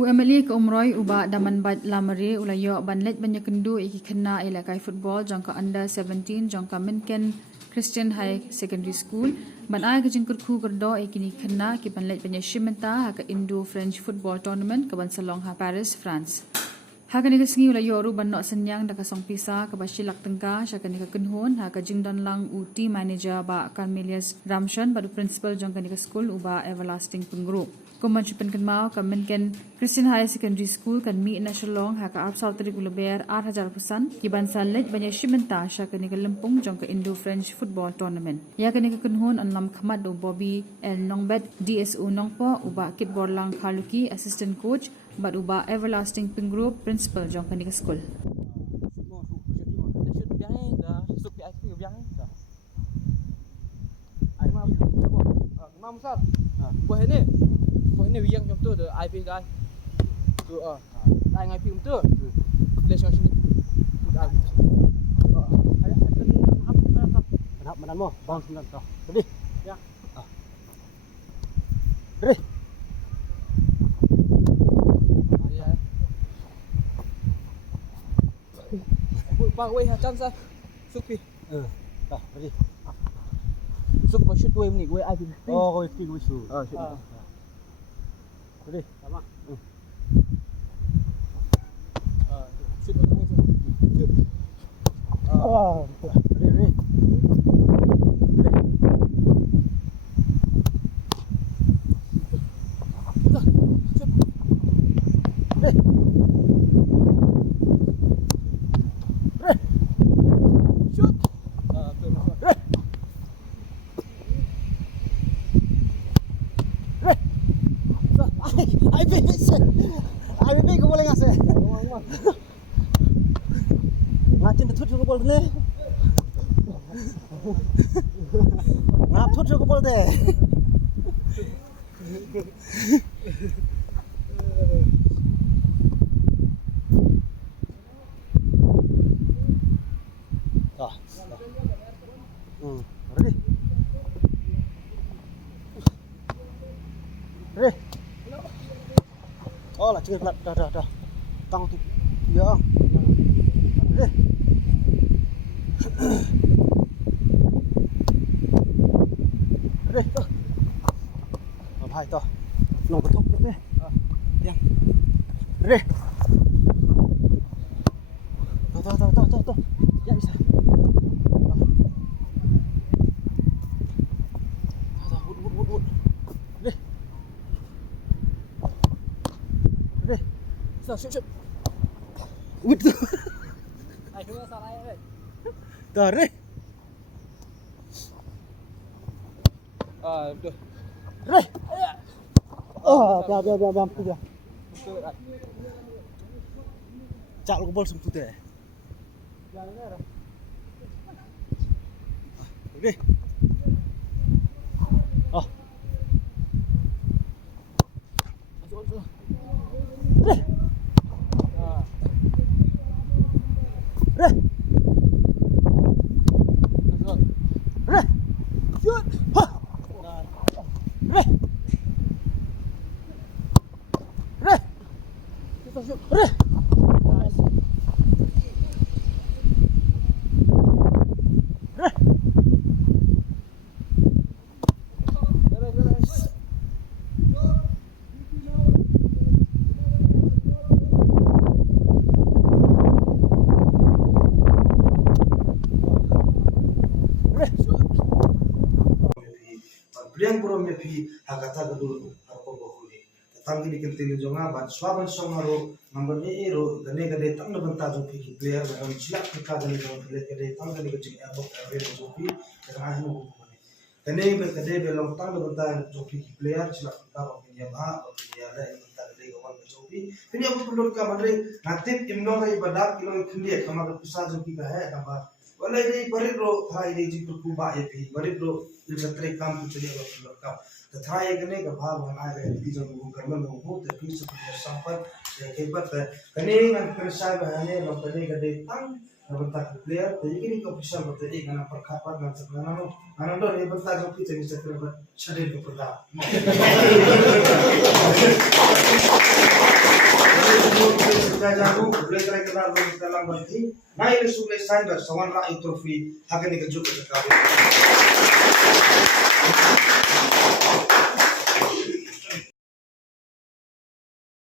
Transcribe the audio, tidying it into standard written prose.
UMLE ke umroi uba daman bat lamare ulayo banlet banyak kendu iki kena ilakai football jangka under 17 jangka Menken Christian High Secondary School ban ai ke jengkur khu gerdo ikini kena ki banlet banyak shimenta ha ke Indo French football tournament ke ban Salong ha Paris France. Hakani ke sengi ulayo ru ban nok senyang da kasong pisa ke basilak tengka syakani ke kenhon ha ke jingdan lang uti manager ba Carmelius Ramshan badu principal jangka ni ke school uba everlasting penggroup. Kuman chupan kan mau kan Menken Christian High Secondary School kan mi na Shalong ha ka apsal trik ulaber 8,000% ki ban salet banyak shimenta sha kan ni lempung jong ka Indo French football tournament ya kan ni kunhon anlam khamad do Bobby El Nongbet DSO Nongpo uba kitbor lang Khaluki assistant coach but uba everlasting ping group principal jong ka ni school Buat ni yang macam tu the IP guy. Tu dah ngai film tu. Relation sini. Ada mana mo? Bang sembilan tu. Ready? Ya. Ready? Ya. Bang wei ha chance Supi. Dah, ready. Sup pa shoot wei ni wei IP. Oh, kau ikut wisu. Shoot. Ready? Sama. Shoot. Shoot. Ready. IPP ko boleh ngasih. Ngacin tu ko boleh ni. Ngap tu ko boleh deh. Dah. Ready? Ready? Oh lah cakap dah. Tang tu. Ya. Ready? Ready? Hai toh. Nong betok ni. Yang. Ready? Toh. Ya bisa. Wood. Ready? Ready? Shoot. Wood. Ai dua salah ya. Dah ready? Betul. Ready? Oh, biar. Cak lu bol semput deh. Ready? Oh. Masuk. Ready? Ready? Masuk. Ready? Shoot. Ha. Ready? Ready? Kita shoot. Ready? Nice. Ready? Beres. Briang pura me phi hakata gadu harko bohuli tangi ni kentin jonga ban swaban songaro number e ro gane gade tang na banta jo phi ki player ban chilak ka gane jo play kade tang gane gajing abo ave jo phi kana hinu ko ne gane me kade be long tang na banta jo phi ki player chilak ka ro ni ba ro ni ya la banta gade ko ban jo phi ni abu pulur ka mandre natip imno rai badak kilo khindi kama ka pusa jo ki ka hai ka ba wala ni barit ro thai ni ji ku ba e phi barit ro il satre kam tu chali ro pulur ka तथा एक ने का भाग बना है कि जो वो कर्म में हो तो फिर से संपत के बाद कने न कर साहब है लो कने गदे तंग बता प्लेयर तो ये नहीं को ऑफिशियल बता एक ना पर खापा ना सकना ना आनंद ने बता जो कि चली सकते शरीर को पता Saya jago, boleh kira kenal dalam berarti. Nah ini sudah sign bersawan rakyat trofi. Hakan ini kejuk sekali.